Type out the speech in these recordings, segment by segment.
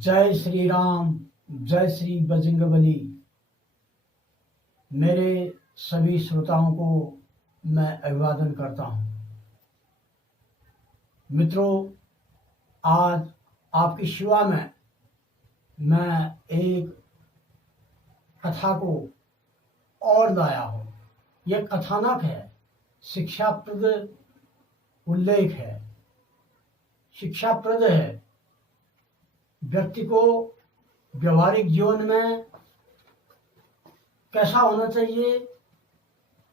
जय श्री राम, जय श्री बजरंगबली। मेरे सभी श्रोताओं को मैं अभिवादन करता हूँ। मित्रों, आज आपकी सेवा में मैं एक कथा को और लाया हूँ। यह कथानक है, शिक्षाप्रद उल्लेख है, शिक्षाप्रद है। व्यक्ति को व्यवहारिक जीवन में कैसा होना चाहिए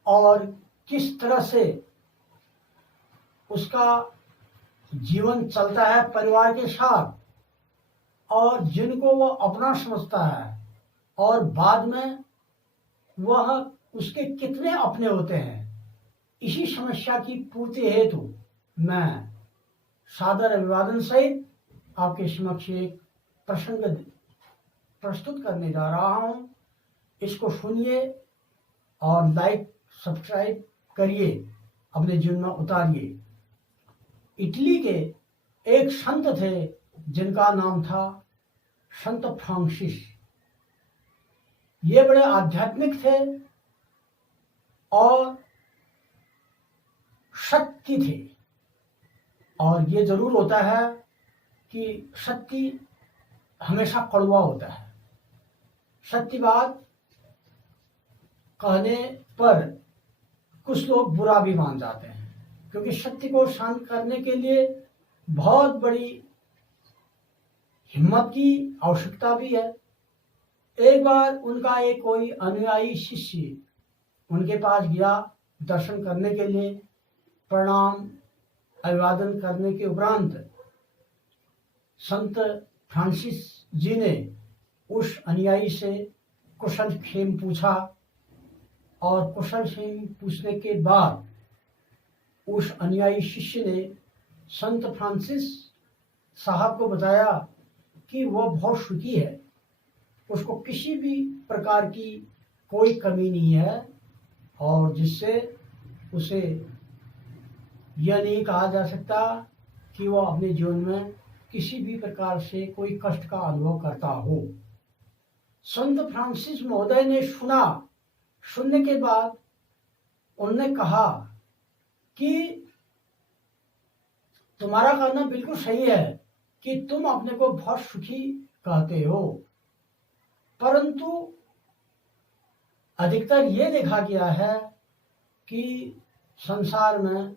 और किस तरह से उसका जीवन चलता है परिवार के साथ, और जिनको वह अपना समझता है और बाद में वह उसके कितने अपने होते हैं। इसी समस्या की पूर्ति हेतु मैं सादर अभिवादन सहित आपके समक्ष एक प्रसंग प्रस्तुत करने जा रहा हूं। इसको सुनिए और लाइक सब्सक्राइब करिए, अपने जीवन में उतारिए। इटली के एक संत थे जिनका नाम था संत फ्रांसिस। ये बड़े आध्यात्मिक थे और सत्य थे। और ये जरूर होता है कि सत्य हमेशा कड़वा होता है। सत्य बात कहने पर कुछ लोग बुरा भी मान जाते हैं, क्योंकि सत्य को शांत करने के लिए बहुत बड़ी हिम्मत की आवश्यकता भी है। एक बार उनका एक कोई अनुयायी शिष्य उनके पास गया दर्शन करने के लिए। प्रणाम अभिवादन करने के उपरांत संत फ्रांसिस जी ने उस अनुयायी से कुशल क्षेम पूछा, और कुशल क्षेम पूछने के बाद उस अनुयायी शिष्य ने संत फ्रांसिस साहब को बताया कि वह बहुत सुखी है, उसको किसी भी प्रकार की कोई कमी नहीं है, और जिससे उसे यह नहीं कहा जा सकता कि वह अपने जीवन में किसी भी प्रकार से कोई कष्ट का अनुभव करता हो। संत फ्रांसिस महोदय ने सुना। सुनने के बाद उन्होंने कहा कि तुम्हारा कहना बिल्कुल सही है कि तुम अपने को बहुत सुखी कहते हो, परंतु अधिकतर ये देखा गया है कि संसार में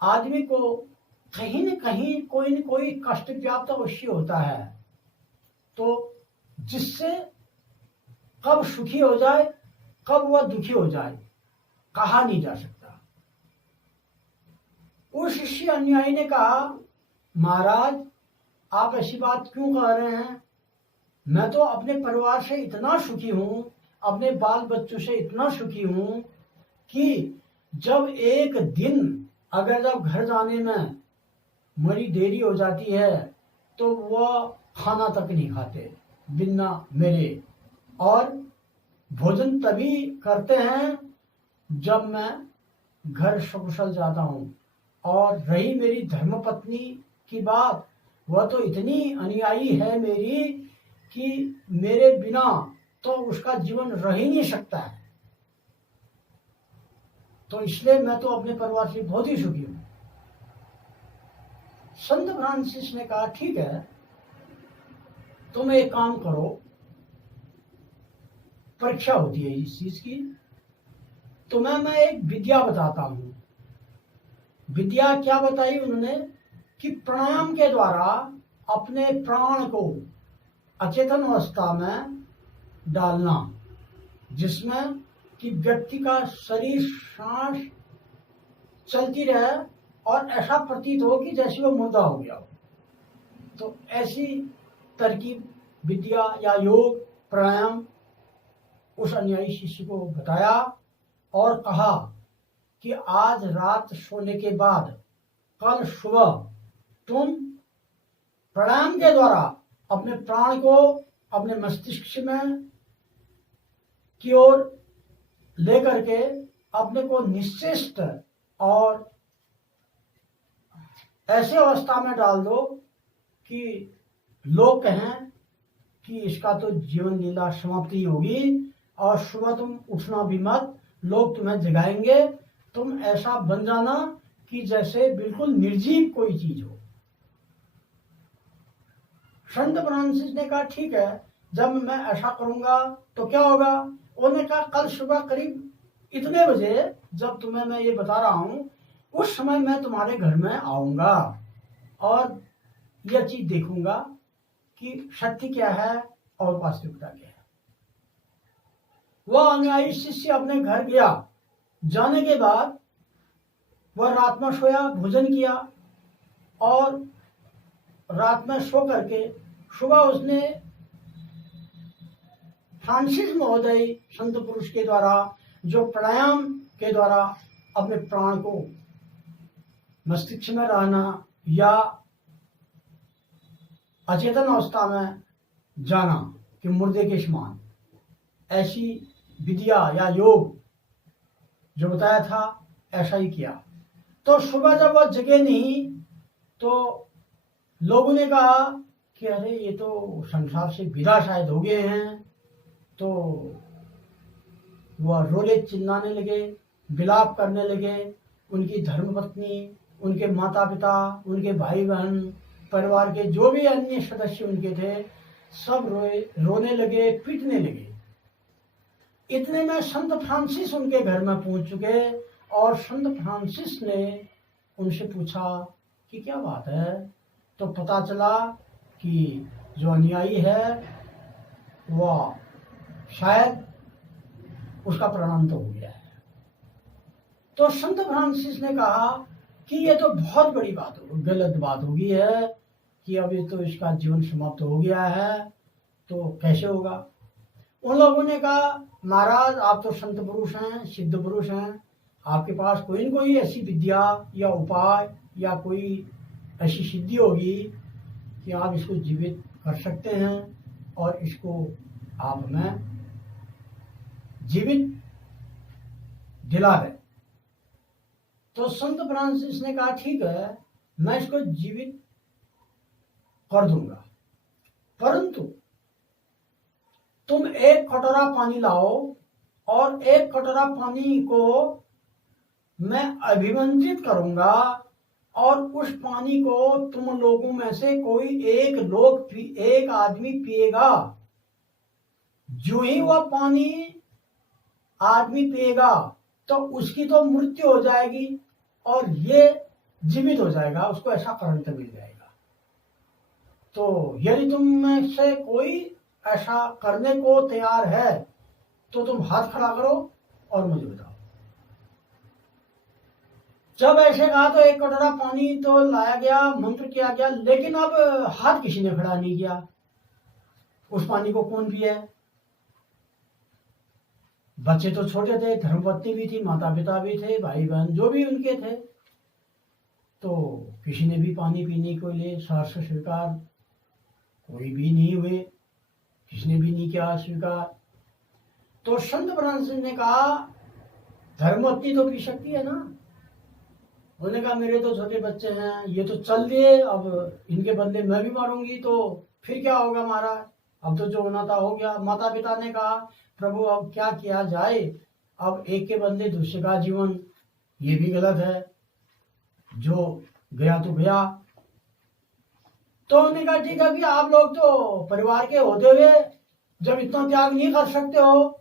आदमी को कहीं न कहीं कोई न कोई कष्ट व्याप्त अवश्य होता है, तो जिससे कब सुखी हो जाए कब वह दुखी हो जाए कहा नहीं जा सकता। उस शिष्य अनुयायी ने कहा, महाराज आप ऐसी बात क्यों कह रहे हैं? मैं तो अपने परिवार से इतना सुखी हूं, अपने बाल बच्चों से इतना सुखी हूं कि जब एक दिन अगर जब घर जाने में मेरी देरी हो जाती है तो वह खाना तक नहीं खाते बिना मेरे, और भोजन तभी करते हैं जब मैं घर सकुशल जाता हूँ। और रही मेरी धर्मपत्नी की बात, वह तो इतनी अनुयायी है मेरी कि मेरे बिना तो उसका जीवन रह ही नहीं सकता है। तो इसलिए मैं तो अपने परिवार से बहुत ही सुखी हूँ। संत फ्रांसिस ने कहा, ठीक है, तुम एक काम करो, परीक्षा होती है इस चीज की, तुम्हें मैं एक विद्या बताता हूं। विद्या क्या बताई उन्होंने कि प्राणायाम के द्वारा अपने प्राण को अचेतन अवस्था में डालना, जिसमें कि व्यक्ति का शरीर सांस चलती रहे और ऐसा प्रतीत हो कि जैसे वो मुर्दा हो गया हो। तो ऐसी तरकीब विद्या या योग प्राणायाम उस अनुयायी शिष्य को बताया और कहा कि आज रात सोने के बाद कल सुबह तुम प्राणायाम के द्वारा अपने प्राण को अपने मस्तिष्क में की ओर लेकर के अपने को निश्चेष्ट और ऐसे अवस्था में डाल दो कि लोग कहें कि इसका तो जीवन लीला समाप्ति होगी और सुबह तुम उठना भी मत, लोग तुम्हें जगाएंगे, तुम ऐसा बन जाना कि जैसे बिल्कुल निर्जीव कोई चीज हो। संत फ्रांसिस ने कहा ठीक है, जब मैं ऐसा करूंगा तो क्या होगा। उन्होंने कहा कल सुबह करीब इतने बजे जब तुम्हें मैं ये बता रहा हूं, उस समय मैं तुम्हारे घर में आऊंगा और यह चीज देखूंगा कि सत्य क्या है और वास्तविकता क्या है। वह अनुयायी शिष्य अपने घर गया। जाने के बाद वह रात में सोया, भोजन किया और रात में सो करके सुबह उसने फ्रांसिस महोदय संत पुरुष के द्वारा जो प्राणायाम के द्वारा अपने प्राण को मस्तिष्क में रहना या अचेतन अवस्था में जाना कि मुर्दे के समान, ऐसी विद्या या योग जो बताया था ऐसा ही किया। तो सुबह जब वह जगे नहीं तो लोगों ने कहा कि अरे ये तो संसार से विदा शायद हो गए हैं। तो वह रोले चिल्लाने लगे, विलाप करने लगे। उनकी धर्मपत्नी, उनके माता पिता, उनके भाई बहन, परिवार के जो भी अन्य सदस्य उनके थे, सब रोने लगे, पीटने लगे। इतने में संत फ्रांसिस उनके घर में पहुंच चुके और संत फ्रांसिस ने उनसे पूछा कि क्या बात है। तो पता चला कि जो अनुयायी है वह शायद उसका प्राणांत हो गया है। तो संत फ्रांसिस ने कहा कि ये तो बहुत बड़ी बात हो, गलत बात होगी है कि अभी तो इसका जीवन समाप्त हो गया है, तो कैसे होगा। उन लोगों ने कहा महाराज आप तो संत पुरुष हैं, सिद्ध पुरुष हैं, आपके पास कोई न कोई ऐसी विद्या या उपाय या कोई ऐसी सिद्धि होगी कि आप इसको जीवित कर सकते हैं और इसको आप हमें जीवित दिला दें। तो संत फ्रांसिस ने कहा ठीक है, मैं इसको जीवित कर दूंगा, परंतु तुम एक कटोरा पानी लाओ और एक कटोरा पानी को मैं अभिमंत्रित करूंगा और उस पानी को तुम लोगों में से कोई एक आदमी पिएगा। जो ही वह पानी आदमी पिएगा तो उसकी तो मृत्यु हो जाएगी और ये जीवित हो जाएगा, उसको ऐसा करंट मिल जाएगा। तो यदि तुम में से कोई ऐसा करने को तैयार है तो तुम हाथ खड़ा करो और मुझे बताओ। जब ऐसे कहा तो एक कटोरा पानी तो लाया गया, मंत्र किया गया, लेकिन अब हाथ किसी ने खड़ा नहीं किया। उस पानी को कौन पिए। बच्चे तो छोटे थे, धर्मपत्नी भी थी, माता पिता भी थे, भाई बहन जो भी उनके थे, तो किसी ने भी पानी पीने के लिए सहर्ष स्वीकार कोई भी नहीं हुए, किसी ने भी नहीं किया स्वीकार। तो संत फ्रांसिस ने कहा धर्मपत्नी तो पी सकती है ना। उन्होंने कहा मेरे तो छोटे बच्चे हैं, ये तो चल दिए, अब इनके बदले मैं भी मारूंगी तो फिर क्या होगा महाराज, अब तो जो होना था हो गया। माता पिता ने कहा प्रभु अब क्या किया जाए, अब एक के बदले दूसरे का जीवन, ये भी गलत है, जो गया तो गया। तो उन्होंने कहा ठीक है, आप लोग तो परिवार के होते हुए जब इतना त्याग नहीं कर सकते हो,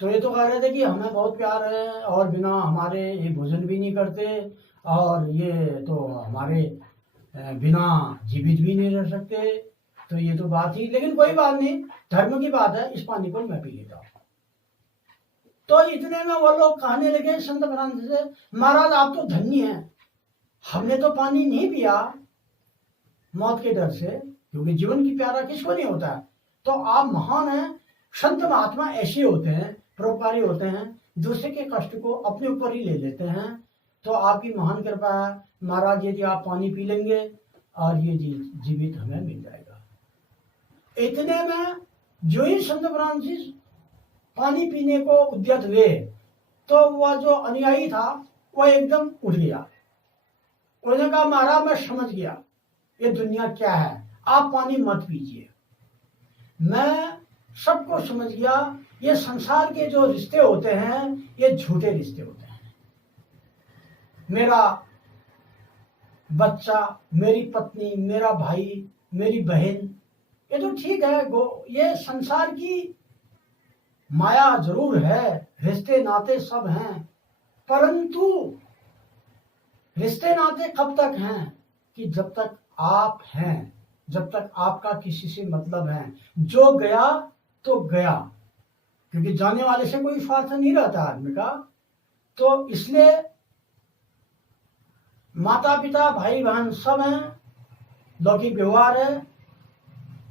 तो ये तो कह रहे थे कि हमें बहुत प्यार है और बिना हमारे ये भोजन भी नहीं करते और ये तो हमारे बिना जीवित भी नहीं रह सकते, तो ये तो बात ही, लेकिन कोई बात नहीं, धर्म की बात है, इस पानी को मैं पी लेता हूं। तो इतने में वो लोग कहने लगे संत फ्रांसिस से महाराज आप तो धन्य हैं, हमने तो पानी नहीं पिया मौत के डर से, क्योंकि जीवन की प्यारा किसको नहीं होता है, तो आप महान हैं। संत महात्मा ऐसे होते हैं, परोपकारी होते हैं, दूसरे के कष्ट को अपने ऊपर ही ले लेते हैं। तो आपकी महान कृपा है महाराज, यदि आप पानी पी लेंगे और ये जीवित हमें मिल जाएगा। इतने में जो ही संत फ्रांसिस पानी पीने को उद्यत हुए तो वह जो अनुयायी था वह एकदम उठ गया। उन्होंने कहा महाराज मैं समझ गया ये दुनिया क्या है, आप पानी मत पीजिए। मैं सबको समझ गया ये संसार के जो रिश्ते होते हैं ये झूठे रिश्ते होते हैं। मेरा बच्चा, मेरी पत्नी, मेरा भाई, मेरी बहन, ये तो ठीक है, ये संसार की माया जरूर है, रिश्ते नाते सब हैं, परंतु रिश्ते नाते कब तक हैं कि जब तक आप हैं, जब तक आपका किसी से मतलब है। जो गया तो गया, क्योंकि जाने वाले से कोई स्वार्थ नहीं रहता आदमी का। तो इसलिए माता पिता भाई बहन सब हैं, लौकिक व्यवहार है,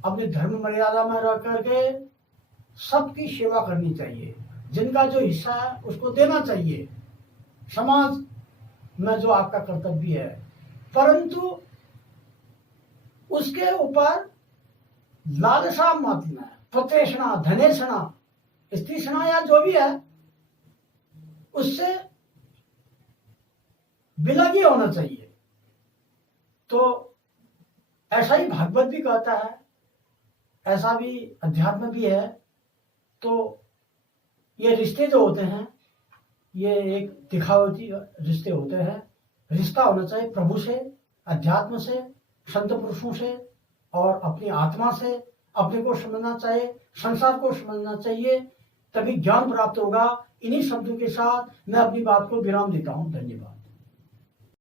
अपने धर्म मर्यादा में रह करके सबकी सेवा करनी चाहिए, जिनका जो हिस्सा है उसको देना चाहिए, समाज में जो आपका कर्तव्य है, परंतु उसके ऊपर लालसा मत में, प्रतेषणा, धनेषणा, स्त्रीषणा या जो भी है उससे विलगी होना चाहिए। तो ऐसा ही भागवत भी कहता है, ऐसा भी अध्यात्म भी है। तो ये रिश्ते जो होते हैं ये एक दिखावटी रिश्ते होते हैं। रिश्ता होना चाहिए प्रभु से, अध्यात्म से, संत पुरुषों से और अपनी आत्मा से। अपने को समझना चाहिए, संसार को समझना चाहिए, तभी ज्ञान प्राप्त होगा। इन्हीं शब्दों के साथ मैं अपनी बात को विराम देता हूँ। धन्यवाद।